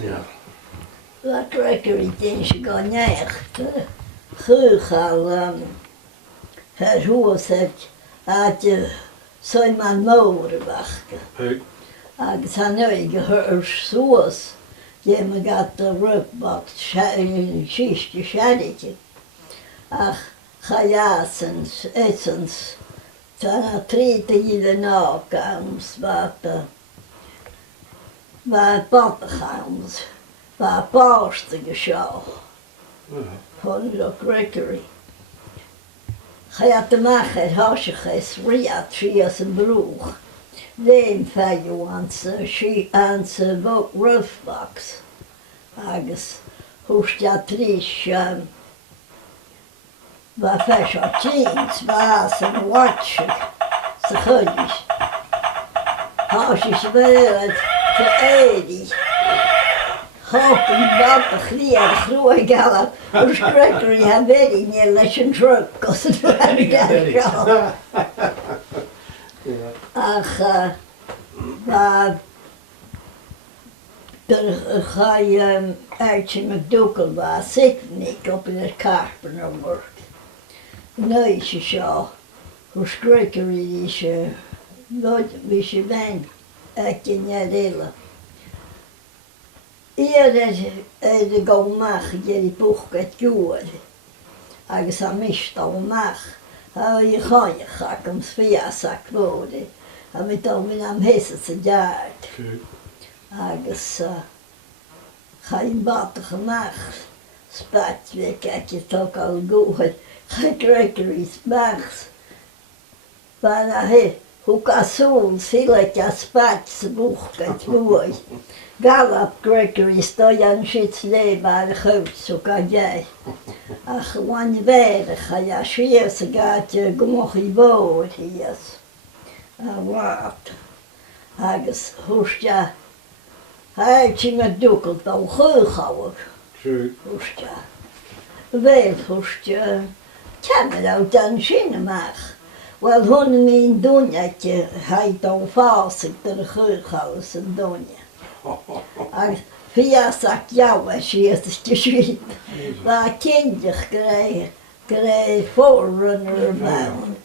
Ja. La Gregory den ze gaan echt. Gegaan. Het huis heeft uit je zo'n man mogen wachten. Hey. Agus han oige hur sås. Je me gat de rugbat siste scherretje. Ach, gajasens, essens. Tana trite i de nakams, wat battegams, wat parstige sjau. Van de Gregory. Gajat de macher hasjeges, riat, schias en broeg. Lein feio ans roofbox. Agus hústia trís va feis a jeans, vas en watchig, sa chuis. Hás is verad te édi. Hopen wat a chliad chrúi gala, ús Gregory ha veri ne leis an drug, cos it var gala. Ach, ga je uit je McDougall was, Ceitidh op in het karpenerwerk. Nee, ze zo, hoe Gregory is je, wie je bent, ik in je delen. Hier is de gauwmach, die boek het jood. Als hij mist al mag. Je ga hem sviasa kvode. Han vet om innan hese så järt. Agus chaim batach mach. Spat vek ekki tok al gohet. Gregory's machs. Bana he. Huka sol silekja spats buhkat vuoi. Galap Gregory stojan shits lebar huts och jag. Ach, wan väder har jag skärs gat gomoch I vård hies. Wat. Agus hustja. Hij met dukkelt al geugauwer. Hustja. Wel hustja. Känner out den skinnemach. Wel hon min donjatje heit al fasig der geugausen donja. Agus via sagt ja, she is the street. Waar kindjes krijgen, forerunner van.